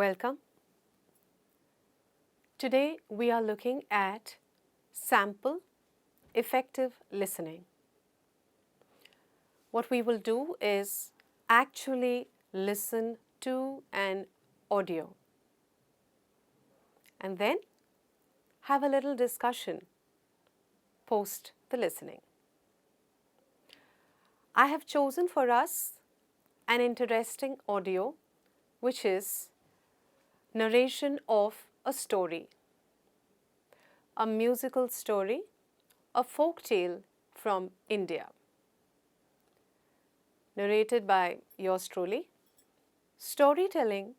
Welcome. Today we are looking at sample effective listening. What we will do is actually listen to an audio and then have a little discussion post the listening. I have chosen for us an interesting audio which is narration of a story, a musical story, a folk tale from India. Narrated by yours truly. Storytelling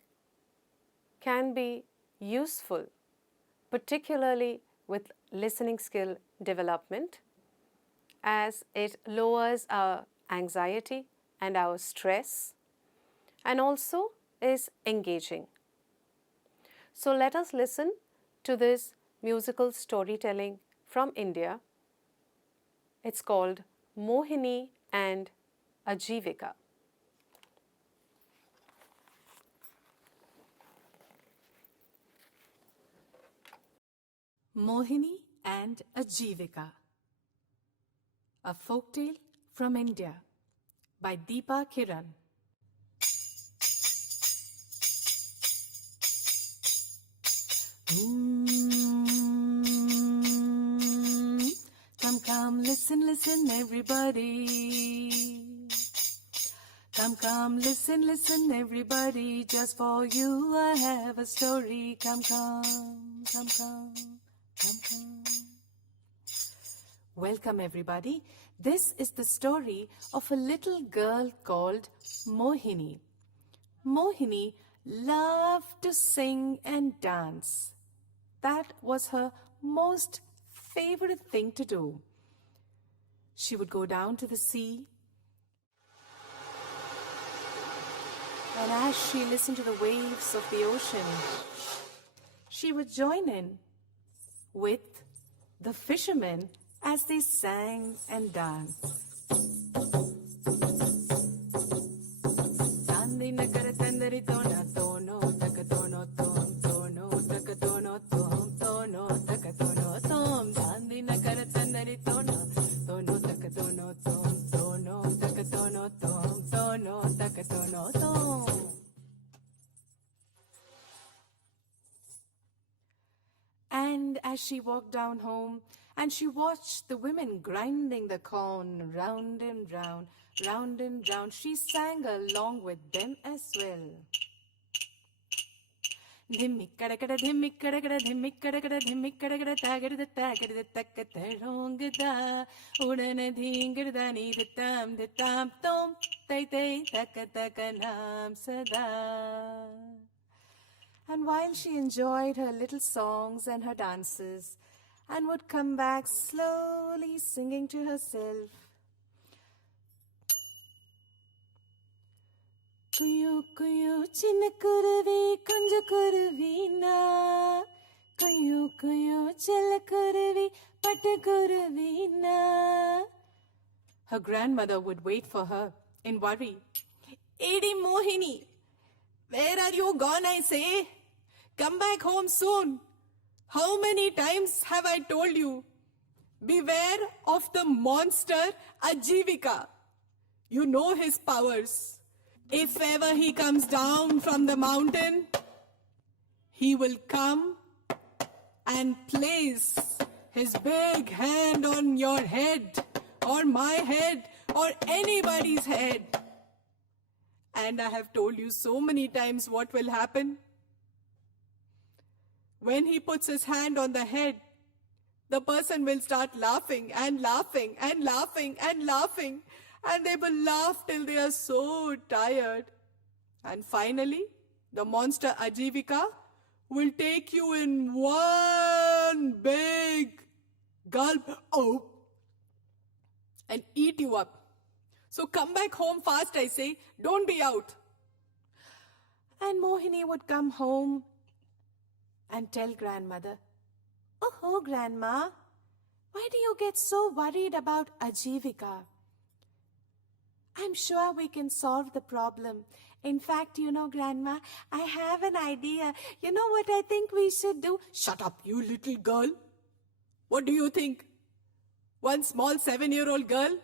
can be useful, particularly with listening skill development, as it lowers our anxiety and our stress, and also is engaging. So let us listen to this musical storytelling from India. It's called Mohini and Ajivika. Mohini and Ajivika, a folktale from India by Deepa Kiran. Come, listen, everybody. Come, listen, everybody. Just for you I have a story. Come. Welcome, everybody. This is the story of a little girl called Mohini. Mohini loved to sing and dance. That was her most favorite thing to do. She would go down to the sea, and as she listened to the waves of the ocean, she would join in with the fishermen as they sang and danced. And as she walked down home, and she watched the women grinding the corn round and round, she sang along with them as well. Dhimmikkadakada, dhimmikkadakada, dhimmikkadakada, dhimmikkadakada, tagadada, tagadada, takkatadongada, udana dhingada, nidatam, ditam, tom, tay, tay, takkatakanam sada. And while she enjoyed her little songs and her dances, and would come back slowly singing to herself, Kuyu, kuyu, chinna kuruvi, kunju kuruvi na. Kuyu, kuyu, chilla kuruvi, patta kuruvi na. Her grandmother would wait for her in worry. Edi Mohini, where are you gone, I say? Come back home soon. How many times have I told you? Beware of the monster Ajivika. You know his powers. If ever he comes down from the mountain, he will come and place his big hand on your head, or my head, or anybody's head. And I have told you so many times what will happen. When he puts his hand on the head, the person will start laughing and laughing and laughing and laughing. And they will laugh till they are so tired. And finally, the monster Ajivika will take you in one big gulp and eat you up. So come back home fast, I say. Don't be out. And Mohini would come home and tell grandmother, Oh, grandma, why do you get so worried about Ajivika? I'm sure we can solve the problem. In fact, Grandma, I have an idea. You know what I think we should do? Shut up, you little girl. What do you think? One small 7-year-old girl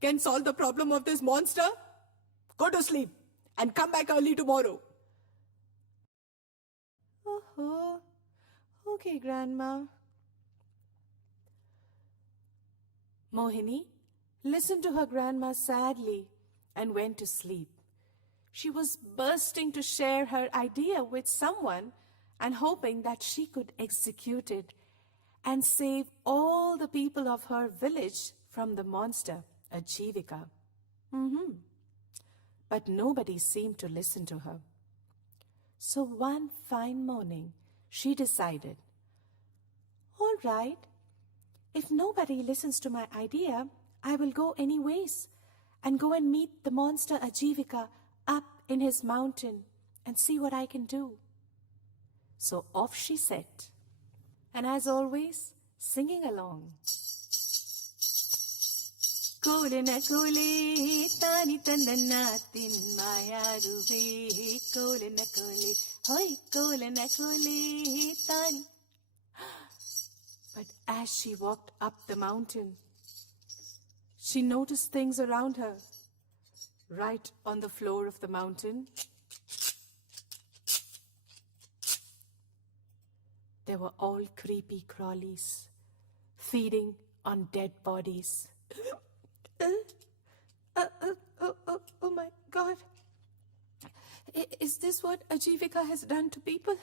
can solve the problem of this monster? Go to sleep and come back early tomorrow. Oh, okay, Grandma. Mohini listened to her grandma sadly and went to sleep. She was bursting to share her idea with someone and hoping that she could execute it and save all the people of her village from the monster, Ajivika. But nobody seemed to listen to her. So one fine morning, she decided, all right, if nobody listens to my idea, I will go anyways and go and meet the monster Ajivika up in his mountain and see what I can do. So off she set, and as always, singing along. Kolena kole, tani tandanatin mayaruve. Kolena kole, hoi kolena kole, tani. But as she walked up the mountain, she noticed things around her. Right on the floor of the mountain, there were all creepy crawlies feeding on dead bodies. Oh my God. Is this what Ajivika has done to people?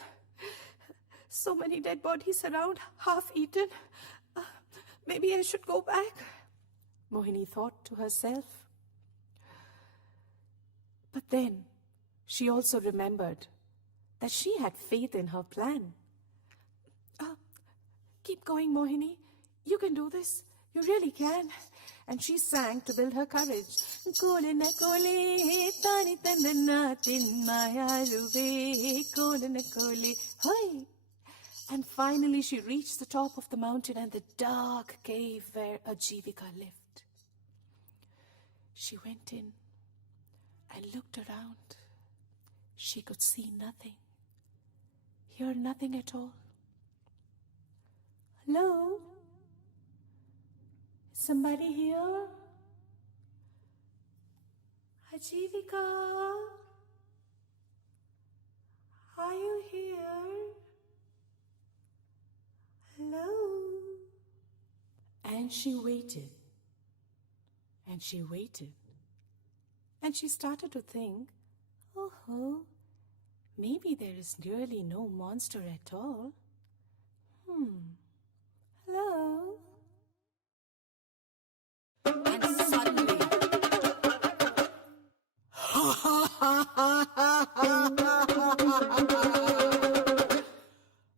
So many dead bodies around, half eaten. Maybe I should go back, Mohini thought to herself. But then she also remembered that she had faith in her plan. Keep going, Mohini. You can do this. You really can. And she sang to build her courage. Kolena kole, tani tandana tin mayaruve. Kolena kole, hoi. And finally she reached the top of the mountain and the dark cave where Ajivika lived. She went in and looked around. She could see nothing, hear nothing at all. Hello? Somebody here? Ajivika? Are you here? Hello? And she waited. And she waited. And she started to think, oh, maybe there is really no monster at all. Hello? And suddenly...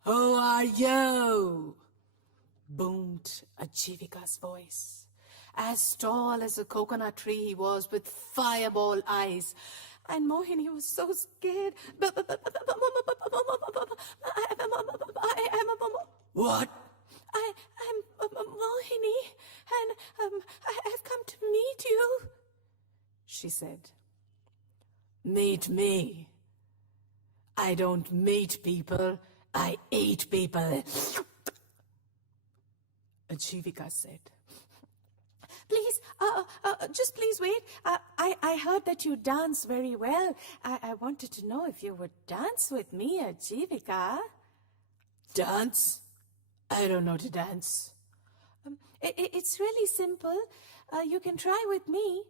Who are you? Boomed Ajivika's voice. As tall as a coconut tree he was, with fireball eyes. And Mohini was so scared. What? I'm Mohini, and I've come to meet you, she said. Meet me? I don't meet people, I eat people. Ajivika said. Please, just please wait. I heard that you dance very well. I wanted to know if you would dance with me, Ajivika. Dance? I don't know to dance. It's really simple. You can try with me.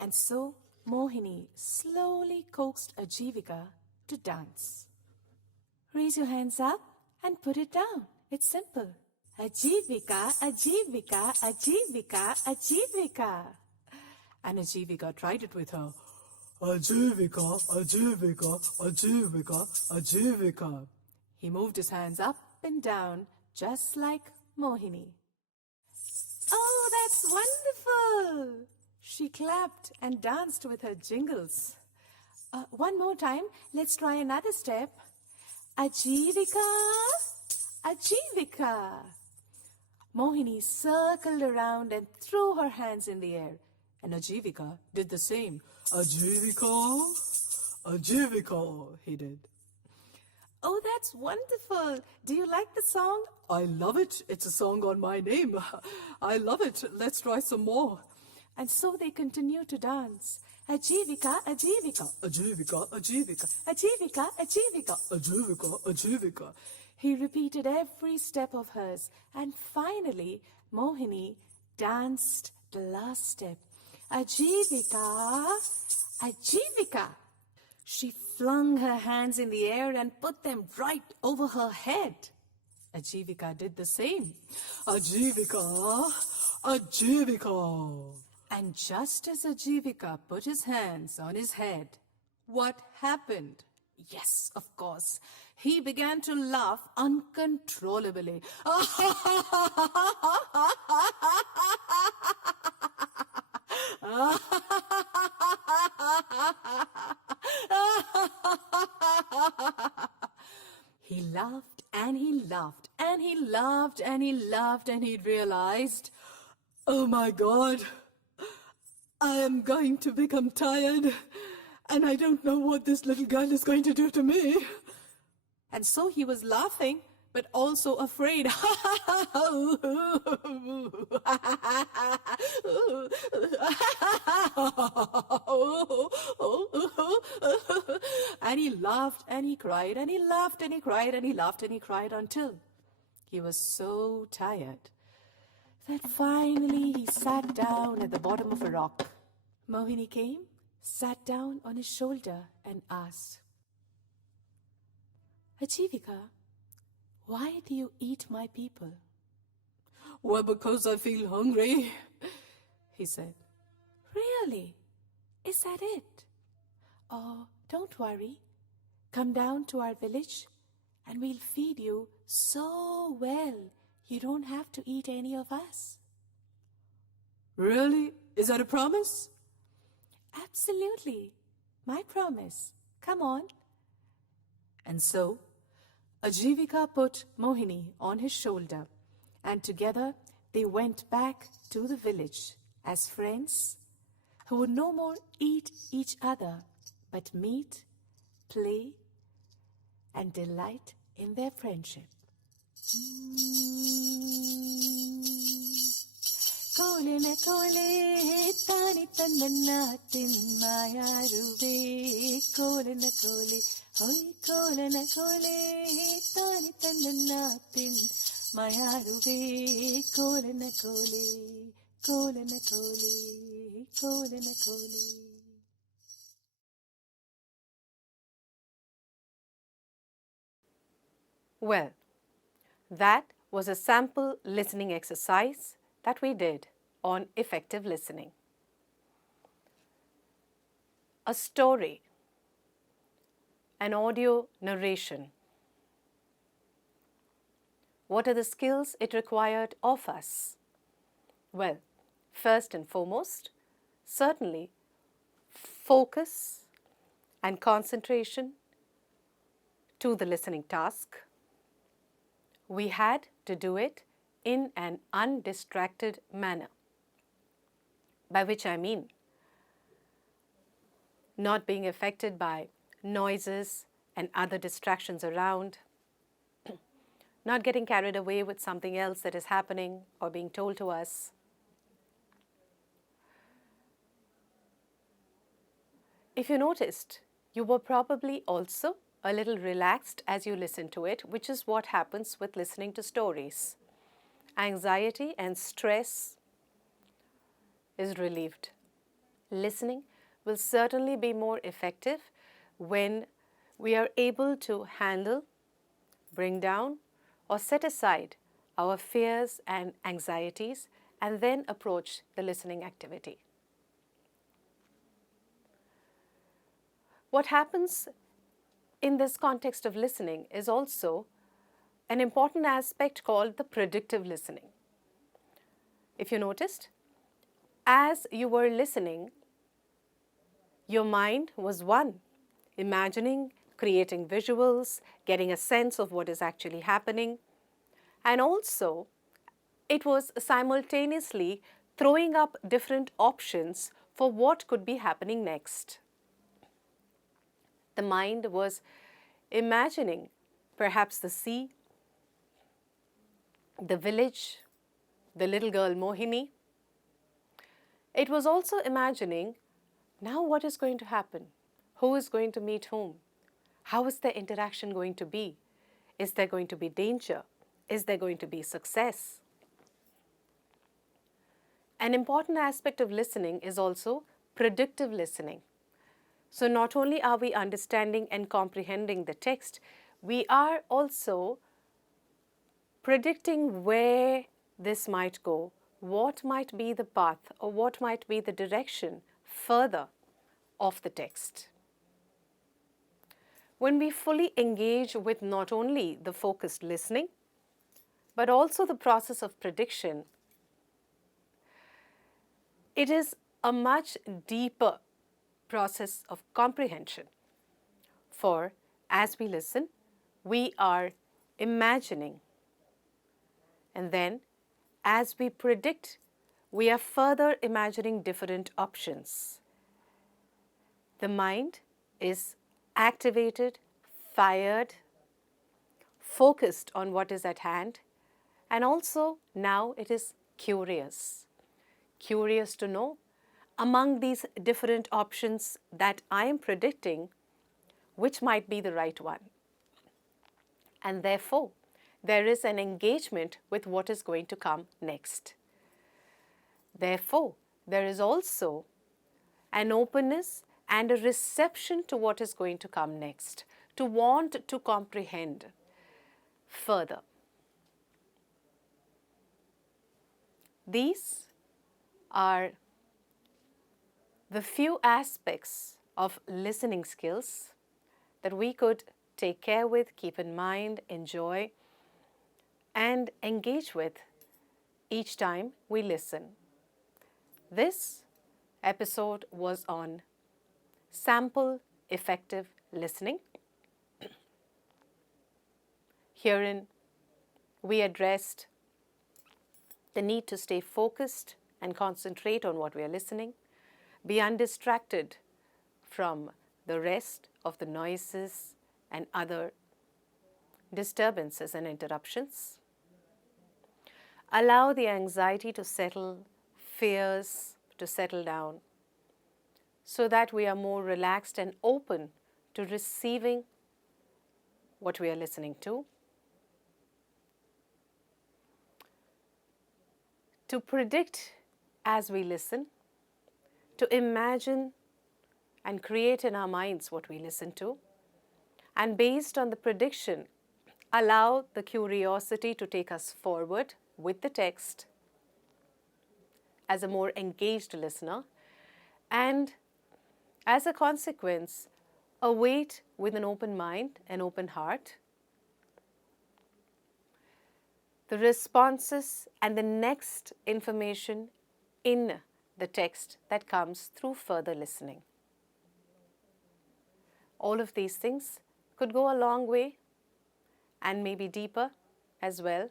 And so Mohini slowly coaxed Ajivika to dance. Raise your hands up and put it down. It's simple. Ajivika, Ajivika, Ajivika, Ajivika. And Ajivika tried it with her. Ajivika, Ajivika, Ajivika, Ajivika. He moved his hands up and down, just like Mohini. Oh, that's wonderful! She clapped and danced with her jingles. One more time, let's try another step. Ajivika, Ajivika. Mohini circled around and threw her hands in the air. And Ajivika did the same. Ajivika, Ajivika, he did. Oh, that's wonderful. Do you like the song? I love it. It's a song on my name. I love it. Let's try some more. And so they continue to dance. Ajivika, Ajivika, Ajivika, Ajivika, Ajivika, Ajivika. Ajivika, Ajivika. He repeated every step of hers, and finally, Mohini danced the last step. Ajivika, Ajivika. She flung her hands in the air and put them right over her head. Ajivika did the same. Ajivika, Ajivika. And just as Ajivika put his hands on his head, what happened? Yes, of course. He began to laugh uncontrollably. He laughed and he laughed and he laughed and he laughed and he realized, Oh my God, I am going to become tired and I don't know what this little girl is going to do to me. and so he was laughing but also afraid. And he laughed and he cried and he laughed and he cried and he laughed and he cried until he was so tired that finally he sat down at the bottom of a rock. Mohini came, sat down on his shoulder and asked, Ajivika, why do you eat my people? Well, because I feel hungry, He said. Really? Is that it? Oh, don't worry. Come down to our village and we'll feed you so well you don't have to eat any of us. Really? Is that a promise? Absolutely. My promise. Come on. And so, Ajivika put Mohini on his shoulder, and together they went back to the village as friends who would no more eat each other, but meet, play, and delight in their friendship. Kole na kole, tani tananatin mayaruve. Kole na kole, hoy kole na kole, tani tananatin mayaruve. Kole na kole, kole na kole, kole na kole. Well, that was a sample listening exercise that we did on effective listening. A story, an audio narration. What are the skills it required of us? Well, first and foremost, certainly focus and concentration to the listening task. We had to do it in an undistracted manner, by which I mean not being affected by noises and other distractions around, not getting carried away with something else that is happening or being told to us. If you noticed, you were probably also a little relaxed as you listened to it, which is what happens with listening to stories. Anxiety and stress is relieved. Listening will certainly be more effective when we are able to handle, bring down, or set aside our fears and anxieties and then approach the listening activity. What happens in this context of listening is also an important aspect called the predictive listening. If you noticed, as you were listening, your mind was one, imagining, creating visuals, getting a sense of what is actually happening, and also it was simultaneously throwing up different options for what could be happening next. The mind was imagining perhaps the sea, the village, the little girl Mohini. It was also imagining now what is going to happen, who is going to meet whom, how is the interaction going to be, is there going to be danger, is there going to be success. An important aspect of listening is also predictive listening. So not only are we understanding and comprehending the text, we are also predicting where this might go, what might be the path or what might be the direction further of the text. When we fully engage with not only the focused listening, but also the process of prediction, it is a much deeper process of comprehension. For as we listen, we are imagining. And then as we predict, we are further imagining different options. The mind is activated, fired, focused on what is at hand, and also now it is curious. Curious to know among these different options that I am predicting, which might be the right one. And therefore, there is an engagement with what is going to come next. Therefore, there is also an openness and a reception to what is going to come next, to want to comprehend further. These are the few aspects of listening skills that we could take care with, keep in mind, enjoy, and engage with each time we listen. This episode was on sample effective listening. Herein, we addressed the need to stay focused and concentrate on what we are listening, be undistracted from the rest of the noises and other disturbances and interruptions. Allow the anxiety to settle, fears to settle down, so that we are more relaxed and open to receiving what we are listening to. To predict as we listen, to imagine and create in our minds what we listen to, and based on the prediction, allow the curiosity to take us forward with the text as a more engaged listener, and as a consequence, await with an open mind, an open heart, the responses and the next information in the text that comes through further listening. All of these things could go a long way and maybe deeper as well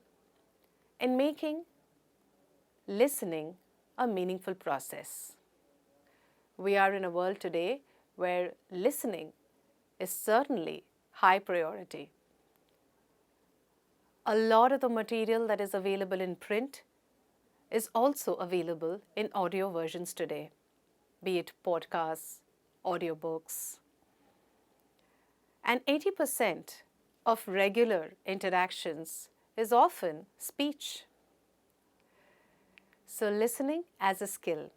in making listening a meaningful process. We are in a world today where listening is certainly high priority. A lot of the material that is available in print is also available in audio versions today, be it podcasts, audiobooks. And 80% of regular interactions is often speech. So listening as a skill,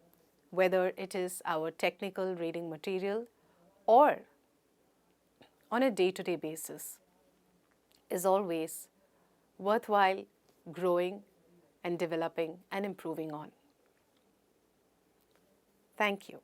whether it is our technical reading material or on a day-to-day basis, is always worthwhile growing and developing and improving on. Thank you.